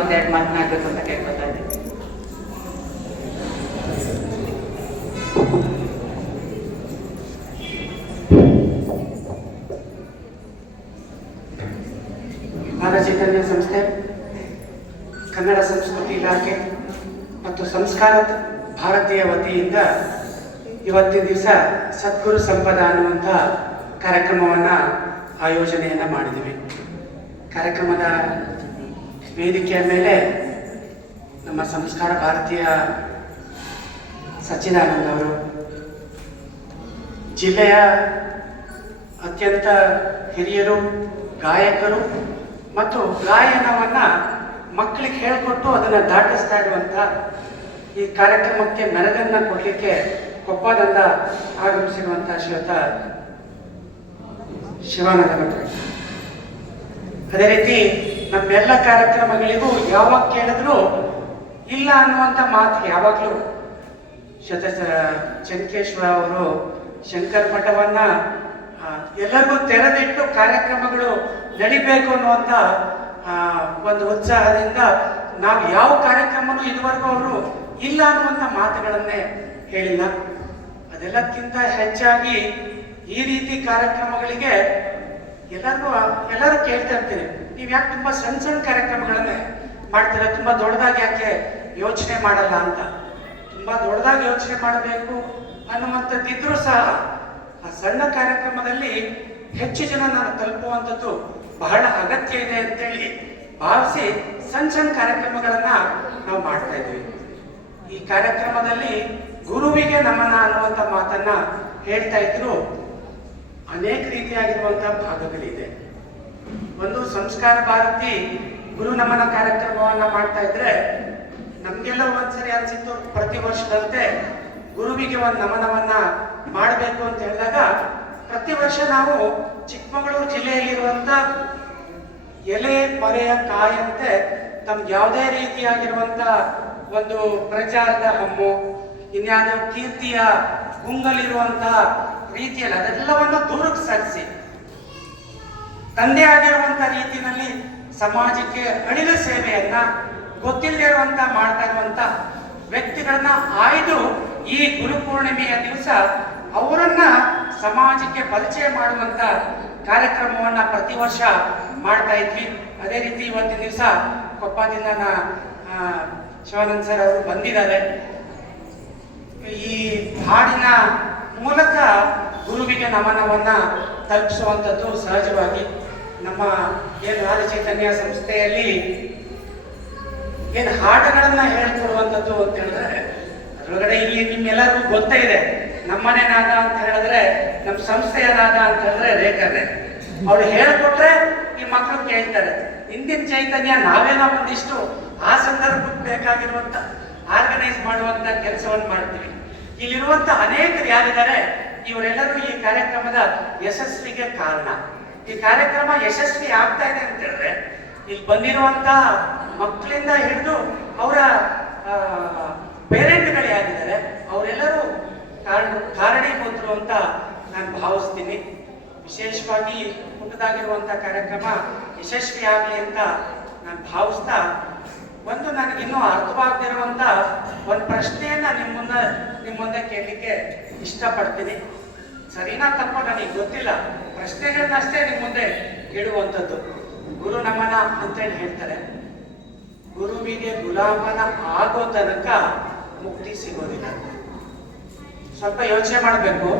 ಒಂದೆರಡು ಮಾತನಾಡಬೇಕು ಅಂತ ಕೇಳ್ಕೊತಾ ಇದ್ದೀನಿ. ಚೈತನ್ಯ ಸಂಸ್ಥೆ, ಕನ್ನಡ ಸಂಸ್ಕೃತಿ ಇಲಾಖೆ ಮತ್ತು ಸಂಸ್ಕಾರ ಭಾರತೀಯ ವತಿಯಿಂದ ಇವತ್ತಿನ ದಿವಸ ಸದ್ಗುರು ಸಂಪದ ಅನ್ನುವಂಥ ಕಾರ್ಯಕ್ರಮವನ್ನು ಆಯೋಜನೆಯನ್ನು ಮಾಡಿದ್ದೀವಿ. ಕಾರ್ಯಕ್ರಮದ ವೇದಿಕೆಯ ಮೇಲೆ ನಮ್ಮ ಸಂಸ್ಕಾರ ಭಾರತೀಯ ಸಚ್ಚಿದಾನಂದ ಅವರು, ಜಿಲ್ಲೆಯ ಅತ್ಯಂತ ಹಿರಿಯರು, ಗಾಯಕರು ಮತ್ತು ಗಾಯನವನ್ನು ಮಕ್ಕಳಿಗೆ ಹೇಳಿಕೊಟ್ಟು ಅದನ್ನು ದಾಟಿಸ್ತಾ ಇರುವಂಥ ಈ ಕಾರ್ಯಕ್ರಮಕ್ಕೆ ಮೆರಗನ್ನು ಕೊಡಲಿಕ್ಕೆ ಕೊಪ್ಪದಿಂದ ಆಗಮಿಸಿರುವಂಥ ಶ್ರೀಯುತ ಶಿವಾನಂದ ಭಟ್ರು. ಅದೇ ರೀತಿ ನಮ್ಮೆಲ್ಲ ಕಾರ್ಯಕ್ರಮಗಳಿಗೂ ಯಾವಾಗ ಕೇಳಿದ್ರು ಇಲ್ಲ ಅನ್ನುವಂಥ ಮಾತು ಯಾವಾಗಲೂ ಚೆನ್ನಕೇಶ್ವರ ಅವರು ಶಂಕರ್ ಮಠವನ್ನ ಎಲ್ಲರಿಗೂ ತೆರೆದಿಟ್ಟು ಕಾರ್ಯಕ್ರಮಗಳು ನಡಿಬೇಕು ಅನ್ನುವಂಥ ಒಂದು ಉತ್ಸಾಹದಿಂದ ನಾವು ಯಾವ ಕಾರ್ಯಕ್ರಮನೂ ಇದುವರೆಗೂ ಅವರು ಇಲ್ಲ ಅನ್ನುವಂಥ ಮಾತುಗಳನ್ನೇ ಹೇಳಿಲ್ಲ. ಅದೆಲ್ಲಕ್ಕಿಂತ ಹೆಚ್ಚಾಗಿ ಈ ರೀತಿ ಕಾರ್ಯಕ್ರಮಗಳಿಗೆ ಎಲ್ಲರೂ ಕೇಳ್ತಾ ಇರ್ತೀರಿ, ನೀವು ಯಾಕೆ ತುಂಬ ಸಣ್ಣ ಸಣ್ಣ ಕಾರ್ಯಕ್ರಮಗಳನ್ನೇ ಮಾಡ್ತೀರಾ, ತುಂಬ ದೊಡ್ಡದಾಗಿ ಯಾಕೆ ಯೋಚನೆ ಮಾಡಲ್ಲ ಅಂತ. ತುಂಬ ದೊಡ್ಡದಾಗಿ ಯೋಚನೆ ಮಾಡಬೇಕು ಅನ್ನುವಂಥದ್ದಿದ್ರೂ ಸಹ ಆ ಸಣ್ಣ ಕಾರ್ಯಕ್ರಮದಲ್ಲಿ ಹೆಚ್ಚು ಜನ ನಾನು ತಲುಪುವಂಥದ್ದು ಬಹಳ ಅಗತ್ಯ ಇದೆ ಅಂತೇಳಿ ಭಾವಿಸಿ ಸಣ್ಣ ಸಣ್ಣ ಕಾರ್ಯಕ್ರಮಗಳನ್ನ ನಾವು ಮಾಡ್ತಾ ಇದ್ವಿ. ಈ ಕಾರ್ಯಕ್ರಮದಲ್ಲಿ ಗುರುವಿಗೆ ನಮನ ಅನ್ನುವಂಥ ಮಾತನ್ನ ಹೇಳ್ತಾ ಇದ್ರು. ಅನೇಕ ರೀತಿಯಾಗಿರುವಂತಹ ಭಾಗಗಳಿದೆ. ಒಂದು ಸಂಸ್ಕಾರ ಭಾರತಿ ಗುರು ನಮನ ಕಾರ್ಯಕ್ರಮವನ್ನ ಮಾಡ್ತಾ ಇದ್ರೆ ನಮ್ಗೆಲ್ಲ ಒಂದ್ಸರಿ ಅನ್ಸಿತ್ತು, ಪ್ರತಿ ವರ್ಷದಂತೆ ಗುರುವಿಗೆ ಒಂದು ನಮನವನ್ನ ಮಾಡಬೇಕು ಅಂತ ಹೇಳಿದಾಗ ಪ್ರತಿ ವರ್ಷ ನಾವು ಚಿಕ್ಕಮಗಳೂರು ಜಿಲ್ಲೆಯಲ್ಲಿರುವಂತ ಎಲೆ ಮರೆಯ ಕಾಯಂತೆ ನಮ್ಗೆ ಯಾವುದೇ ರೀತಿಯಾಗಿರುವಂತ ಒಂದು ಪ್ರಚಾರದ ಹಮ್ಮು, ಇನ್ಯಾವುದೋ ಕೀರ್ತಿಯ ಗುಂಗಲಿರುವಂತಹ ರೀತಿಯಲ್ಲಿ ಅದೆಲ್ಲವನ್ನು ದೂರಕ್ಕೆ ಸರಿಸಿ ತಂದೆ ಆಗಿರುವಂತ ರೀತಿಯಲ್ಲಿ ಸಮಾಜಕ್ಕೆ ಅಳಿದ ಸೇವೆಯನ್ನ ಗೊತ್ತಿಲ್ಲದಿರುವಂತ ಮಾಡ್ತಾ ಇರುವಂತ ವ್ಯಕ್ತಿಗಳನ್ನ ಆಯ್ದು ಈ ಗುರುಪೂರ್ಣಿಮೆಯ ದಿವಸ ಅವರನ್ನ ಸಮಾಜಕ್ಕೆ ಪರಿಚಯ ಮಾಡುವಂತ ಕಾರ್ಯಕ್ರಮವನ್ನ ಪ್ರತಿ ವರ್ಷ ಮಾಡ್ತಾ ಇದ್ವಿ. ಅದೇ ರೀತಿ ಇವತ್ತಿನ ದಿವಸ ಕೊಪ್ಪದಿಂದ ಶಿವಾನಂದ ಸರ್ ಅವರು ಬಂದಿದ್ದಾರೆ. ಈ ಹಾಡಿನ ಮೂಲಕ ಗುರುವಿಗೆ ನಮನವನ್ನ ತಲುಪಿಸುವಂಥದ್ದು ಸಹಜವಾಗಿ ನಮ್ಮ ಏನು ರಾಜ ಚೈತನ್ಯ ಸಂಸ್ಥೆಯಲ್ಲಿ ಏನು ಹಾಡುಗಳನ್ನ ಹೇಳ್ಕೊಡುವಂಥದ್ದು ಅಂತ ಹೇಳಿದ್ರೆ ಅದರೊಳಗಡೆ ಇಲ್ಲಿ ನಿಮ್ಮೆಲ್ಲರಿಗೂ ಗೊತ್ತೇ ಇದೆ. ನಮ್ಮನೆ ನಾದ ಅಂತ ಹೇಳಿದ್ರೆ ನಮ್ಮ ಸಂಸ್ಥೆಯ ನಾದ ಅಂತ ಹೇಳಿದ್ರೆ ರೇಖಾನೆ ಅವ್ರು ಹೇಳ್ಕೊಟ್ರೆ ಈ ಮಕ್ಕಳು ಕೇಳ್ತಾರೆ. ಹಿಂದಿನ ಚೈತನ್ಯ ನಾವೇನೋ ಒಂದಿಷ್ಟು ಆ ಸಂದರ್ಭಕ್ಕೆ ಬೇಕಾಗಿರುವಂತ ಆರ್ಗನೈಸ್ ಮಾಡುವಂತ ಕೆಲಸವನ್ನು ಮಾಡ್ತೀವಿ. ಇಲ್ಲಿರುವಂತ ಅನೇಕರು ಯಾರಿದ್ದಾರೆ ಇವರೆಲ್ಲರೂ ಈ ಕಾರ್ಯಕ್ರಮದ ಯಶಸ್ವಿಗೆ ಕಾರಣ. ಈ ಕಾರ್ಯಕ್ರಮ ಯಶಸ್ವಿ ಆಗ್ತಾ ಇದೆ ಅಂತ ಹೇಳಿದ್ರೆ ಇಲ್ಲಿ ಬಂದಿರುವಂತ ಮಕ್ಕಳಿಂದ ಹಿಡಿದು ಅವರ ಪೇರೆಂಟ್ಗಳು ಯಾರಿದ್ದಾರೆ ಅವರೆಲ್ಲರೂ ಕಾರಣೀಭೂತರು ಅಂತ ನಾನು ಭಾವಿಸ್ತೀನಿ. ವಿಶೇಷವಾಗಿ ಪುಟ್ಟದಾಗಿರುವಂಥ ಕಾರ್ಯಕ್ರಮ ಯಶಸ್ವಿ ಆಗಲಿ ಅಂತ ನಾನು ಭಾವಿಸ್ತಾ, ಒಂದು ನನಗಿನ್ನೂ ಅರ್ಥವಾಗದಿರುವಂಥ ಒಂದು ಪ್ರಶ್ನೆಯನ್ನ ನಿಮ್ಮ ಮುಂದೆ ಕೇಳಲಿಕ್ಕೆ ಇಷ್ಟಪಡ್ತೀನಿ. ಸರಿನಾ ತಪ್ಪ ನನಗೆ ಗೊತ್ತಿಲ್ಲ, ಪ್ರಶ್ನೆಗಳನ್ನಷ್ಟೇ ನಿಮ್ಮ ಮುಂದೆ ಇಡುವಂಥದ್ದು. ಗುರು ನಮನ ಅಂತೇಳಿ ಹೇಳ್ತಾರೆ. ಗುರುವಿಗೆ ಗುಲಾಮನ ಆಗೋ ತನಕ ಮುಕ್ತಿ ಸಿಗೋದಿಲ್ಲ. ಸ್ವಲ್ಪ ಯೋಚನೆ ಮಾಡಬೇಕು.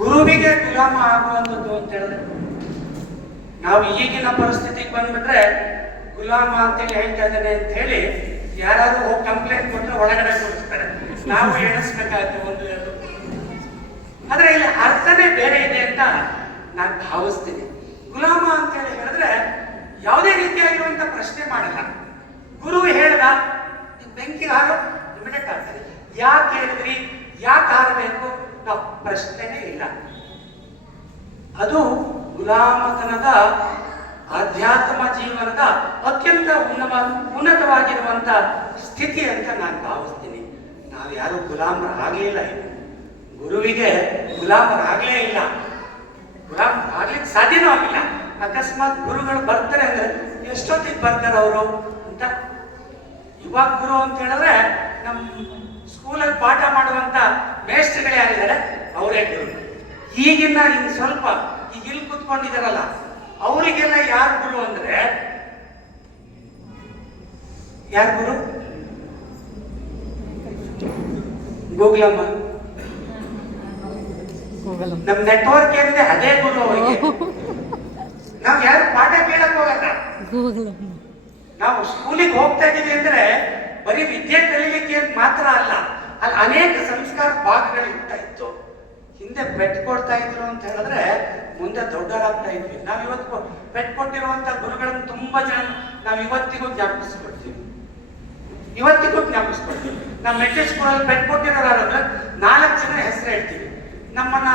ಗುರುವಿಗೆ ಗುಲಾಮ ಆಗುವಂಥದ್ದು ಅಂತ ಹೇಳಿದ್ರೆ ನಾವು ಈಗಿನ ಪರಿಸ್ಥಿತಿಗೆ ಬಂದ್ಬಿಟ್ರೆ ಗುಲಾಮ ಅಂತೇಳಿ ಹೇಳ್ತಾ ಇದ್ದಾನೆ ಅಂತ ಹೇಳಿ ಯಾರಾದ್ರೂ ಹೋಗಿ ಕಂಪ್ಲೇಂಟ್ ಕೊಟ್ಟರೆ ಒಳಗಡೆ ಕೊಡ್ತಾರೆ, ನಾವು ಎಣಿಸ್ಬೇಕಾಗುತ್ತೆ ಒಂದು ಎರಡು. ಆದ್ರೆ ಇಲ್ಲಿ ಅರ್ಥನೇ ಬೇರೆ ಇದೆ ಅಂತ ನಾನು ಭಾವಿಸ್ತೀನಿ. ಗುಲಾಮ ಅಂತ ಹೇಳಿದ್ರೆ ಯಾವುದೇ ರೀತಿಯಾಗಿರುವಂತ ಪ್ರಶ್ನೆ ಮಾಡಲ್ಲ. ಗುರು ಹೇಳ್ದ ಬೆಂಕಿ ಹಾರೋ ಇಮಿಡಿಯೇಟ್ ಆಗ್ತದೆ. ಯಾಕೆ ಹೇಳಿದ್ರಿ, ಯಾಕೆ ಹಾರಬೇಕು, ನಾವು ಪ್ರಶ್ನೆನೇ ಇಲ್ಲ. ಅದು ಗುಲಾಮತನದ ಆಧ್ಯಾತ್ಮ ಜೀವನದ ಅತ್ಯಂತ ಉನ್ನತವಾಗಿರುವಂತ ಸ್ಥಿತಿ ಅಂತ ನಾನು ಭಾವಿಸ್ತೀನಿ. ನಾವು ಯಾರು ಗುಲಾಮರಾಗಲಿಲ್ಲ, ಗುರುವಿಗೆ ಗುಲಾಮರಾಗಲೇ ಇಲ್ಲ, ಗುಲಾಮ ಆಗ್ಲಿಕ್ಕೆ ಸಾಧ್ಯನೂ ಆಗಿಲ್ಲ. ಅಕಸ್ಮಾತ್ ಗುರುಗಳು ಬರ್ತಾರೆ ಅಂದ್ರೆ ಎಷ್ಟೊತ್ತಿಗೆ ಬರ್ತಾರೆ ಅವರು ಅಂತ. ಇವಾಗ ಗುರು ಅಂತ ಹೇಳಿದ್ರೆ ನಮ್ಮ ಸ್ಕೂಲಲ್ಲಿ ಪಾಠ ಮಾಡುವಂತ ಮೇಸ್ಟ್ರುಗಳು ಯಾರಿದ್ದಾರೆ ಅವರೇ ಗುರು. ಈಗಿನ ಇನ್ ಸ್ವಲ್ಪ ಈಗ ಇಲ್ಲಿ ಕೂತ್ಕೊಂಡಿದಾರಲ್ಲ ಅವರಿಗೆಲ್ಲ ಯಾರು ಗುರು ಅಂದ್ರೆ ಯಾರು ಗುರು? ಗೂಗಲಮ್ಮ. ನಮ್ ನೆಟ್ವರ್ಕ್ ಏನಿದೆ ಅದೇ ಗುರು ಅವರಿಗೆ. ನಾವ್ ಯಾರು ಪಾಠ ಕೇಳಕ್ ಹೋಗಲ್ಲ. ನಾವು ಸ್ಕೂಲಿಗೆ ಹೋಗ್ತಾ ಇದೀವಿ ಅಂದ್ರೆ ಬರೀ ವಿದ್ಯೆ ಕಲೀಲಿಕ್ಕೆ ಮಾತ್ರ ಅಲ್ಲ, ಅಲ್ಲಿ ಅನೇಕ ಸಂಸ್ಕಾರ ಭಾಗಗಳು ಇರ್ತಾ ಇತ್ತು. ಹಿಂದೆ ಪೆಟ್ ಕೊಡ್ತಾ ಇದ್ರು ಅಂತ ಹೇಳಿದ್ರೆ ಮುಂದೆ ದೊಡ್ಡವರಾಗ್ತಾ ಇದ್ವಿ. ನಾವ್ ಇವತ್ತು ಪೆಟ್ ಕೊಟ್ಟಿರುವಂತ ಗುರುಗಳನ್ನ ತುಂಬಾ ಜನ ನಾವ್ ಇವತ್ತಿಗೂ ಜ್ಞಾಪಿಸ್ಕೊಳ್ತೀವಿ. ನಮ್ಮ ಮೆಟ್ರಿಕ್ ಸ್ಕೂಲಲ್ಲಿ ಪೆಟ್ ಕೊಟ್ಟಿರೋರಾದ್ರೆ 4 ಜನ ಹೆಸರು ಹೇಳ್ತೀವಿ. ನಮ್ಮನ್ನ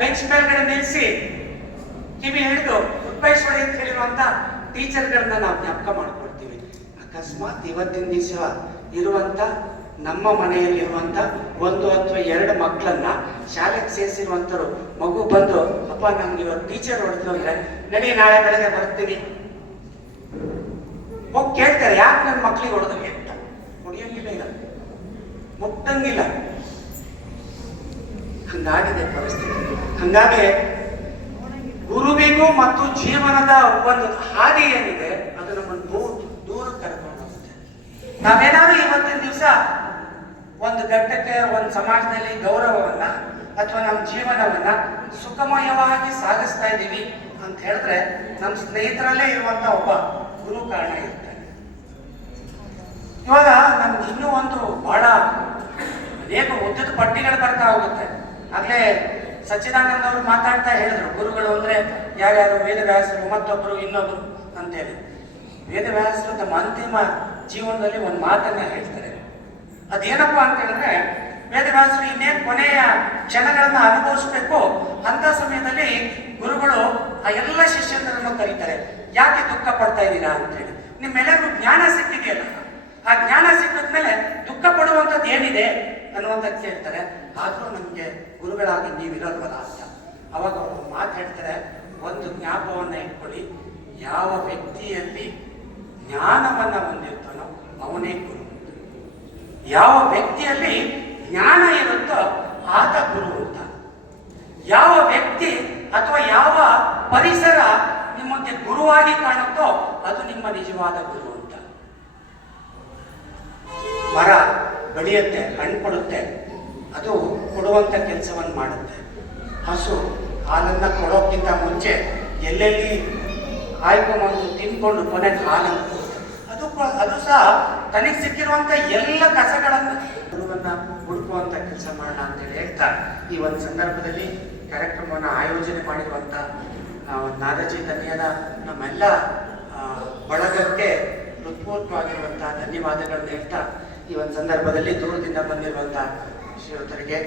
ಬೆಂಚ್ ಮೇಲ್ಗಡೆ ನಿಲ್ಲಿಸಿ ಕಿವಿ ಹಿಡಿದು ಉತ್ಪೈಶ್ವರಿ ಅಂತ ಹೇಳಿರುವಂತ ಟೀಚರ್ಗಳನ್ನ ನಾವು ಜ್ಞಾಪಕ ಮಾಡ್ಕೊಳ್ತೀವಿ. ಅಕಸ್ಮಾತ್ ಇವತ್ತಿನ ದಿವಸ ಇರುವಂತ ನಮ್ಮ ಮನೆಯಲ್ಲಿರುವಂತ 1 ಅಥವಾ 2 ಮಕ್ಕಳನ್ನ ಶಾಲೆಗೆ ಸೇರಿಸಿರುವಂತರು ಮಗು ಬಂದು ಅಪ್ಪ ನಮ್ಗೆ ಇವತ್ತು ಟೀಚರ್ ಹೊಡೆದ್ರು ಅಂದ್ರೆ ನಡಿ ನಾಳೆ ಬೆಳಗ್ಗೆ ಬರ್ತೀನಿ ಹೋಗಿ ಕೇಳ್ತಾರೆ ಯಾಕೆ ನನ್ನ ಮಕ್ಳಿಗೆ ಹೊಡೆದ್ರಿ ಅಂತ. ಹೊಡೆಯಂಗಿಲ್ಲ, ಇಲ್ಲ ಮುಟ್ಟಂಗಿಲ್ಲ. ಹಂಗಾಗಿದೆ ಪರಿಸ್ಥಿತಿ. ಹಂಗಾಗಿ ಗುರುವಿಗೂ ಮತ್ತು ಜೀವನದ ಒಂದು ಹಾದಿ ಏನಿದೆ ಅದು ನಮ್ಮನ್ನು ದೂರ ಕರ್ಕೊಂಡು ಹೋಗುತ್ತೆ. ನಾವೇನಾದ್ರೂ ಇವತ್ತಿನ ದಿವಸ ಒಂದು ಘಟ್ಟಕ್ಕೆ ಒಂದು ಸಮಾಜದಲ್ಲಿ ಗೌರವವನ್ನ ಅಥವಾ ನಮ್ಮ ಜೀವನವನ್ನ ಸುಖಮಯವಾಗಿ ಸಾಗಿಸ್ತಾ ಇದ್ದೀವಿ ಅಂತ ಹೇಳಿದ್ರೆ ನಮ್ಮ ಸ್ನೇಹಿತರಲ್ಲೇ ಇರುವಂತ ಒಬ್ಬ ಗುರು ಕಾರಣ ಇರ್ತಾನೆ. ಇವಾಗ ನಮ್ಗೆ ಇನ್ನೂ ಒಂದು ಬಹಳ ಅನೇಕ ಉದ್ದದ ಪಟ್ಟಿಗಳು ಬರ್ತಾ ಹೋಗುತ್ತೆ. ಆಗ್ಲೇ ಸಚ್ಚಿದಾನಂದ ಅವರು ಮಾತಾಡ್ತಾ ಹೇಳಿದ್ರು ಗುರುಗಳು ಅಂದ್ರೆ ಯಾರ್ಯಾರು ವೇದವ್ಯಾಸರು ಮತ್ತೊಬ್ರು ಇನ್ನೊಬ್ರು ಅಂತೇಳಿ. ವೇದವ್ಯಾಸರು ತಮ್ಮ ಅಂತಿಮ ಜೀವನದಲ್ಲಿ ಒಂದು ಮಾತನ್ನ ಹೇಳ್ತಾರೆ. ಅದೇನಪ್ಪ ಅಂತ ಹೇಳಿದ್ರೆ ವೇದವ್ಯಾಸರು ಇನ್ನೇನು ಕೊನೆಯ ಕ್ಷಣಗಳನ್ನ ಅನುಭವಿಸ್ಬೇಕು ಅಂತ ಸಮಯದಲ್ಲಿ ಗುರುಗಳು ಆ ಎಲ್ಲ ಶಿಷ್ಯರನ್ನು ಕರೀತಾರೆ. ಯಾಕೆ ದುಃಖ ಪಡ್ತಾ ಇದ್ದೀರಾ ಅಂತ ಹೇಳಿ. ನಿಮ್ಮೆಲ್ಲರಿಗೂ ಜ್ಞಾನ ಸಿಕ್ಕಿದೆಯಲ್ಲ, ಆ ಜ್ಞಾನ ಸಿಕ್ಕಿದ್ಮೇಲೆ ದುಃಖ ಪಡುವಂಥದ್ದು ಏನಿದೆ ಅನ್ನುವಂಥ ಕೇಳ್ತಾರೆ. ಆದ್ರೂ ನಮ್ಗೆ ಗುರುಗಳಾಗಿ ನೀವಿರೋಲ್ವಲ್ಲ ಅಂತ. ಅವಾಗ ಅವರು ಮಾತು ಹೇಳ್ತಾರೆ, ಒಂದು ಜ್ಞಾಪಕವನ್ನ ಇಟ್ಕೊಳ್ಳಿ, ಯಾವ ವ್ಯಕ್ತಿಯಲ್ಲಿ ಜ್ಞಾನವನ್ನ ಹೊಂದಿರ್ತಾನೋ ಅವನೇ ಗುರು. ಯಾವ ವ್ಯಕ್ತಿಯಲ್ಲಿ ಜ್ಞಾನ ಇರುತ್ತೋ ಆತ ಗುರು ಅಂತ. ಯಾವ ವ್ಯಕ್ತಿ ಅಥವಾ ಯಾವ ಪರಿಸರ ನಿಮಗೆ ಗುರುವಾಗಿ ಕಾಣುತ್ತೋ ಅದು ನಿಮ್ಮ ನಿಜವಾದ ಗುರು ಅಂತ. ಮರ ಬೆಳೆಯುತ್ತೆ, ಹಣ್ಣು ಕೊಡುತ್ತೆ, ಅದು ಕೊಡುವಂತ ಕೆಲಸವನ್ನು ಮಾಡುತ್ತೆ. ಹಸು ಹಾಲನ್ನ ಕೊಡೋಕ್ಕಿಂತ ಮುಂಚೆ ಎಲ್ಲೆಲ್ಲಿ ಆಯ್ಕೊಂಡು ತಿನ್ಕೊಂಡು ಕೊನೆಗೆ ಹಾಲನ್ನು ಕೊಡುತ್ತೆ. ಅದು ಸಹ ತನಗೆ ಸಿಕ್ಕಿರುವಂತ ಎಲ್ಲ ಕಸಗಳನ್ನು ಗುರುವನ್ನ ಹುಡುಕುವಂತ ಕೆಲಸ ಮಾಡೋಣ ಅಂತೇಳಿ ಹೇಳ್ತಾ ಈ ಒಂದು ಸಂದರ್ಭದಲ್ಲಿ ಕಾರ್ಯಕ್ರಮವನ್ನು ಆಯೋಜನೆ ಮಾಡಿರುವಂತ ನಾದಚೈತನ್ಯದ ನಮ್ಮೆಲ್ಲ ಬಳಗಕ್ಕೆ ಹೃತ್ಪೂರ್ವಕವಾಗಿರುವಂತಹ ಧನ್ಯವಾದಗಳನ್ನ ಹೇಳ್ತಾ ಈ ಒಂದು ಸಂದರ್ಭದಲ್ಲಿ ದೂರದಿಂದ ಬಂದಿರುವಂತಹ ಶ್ರೀಯುತರಿಗೆ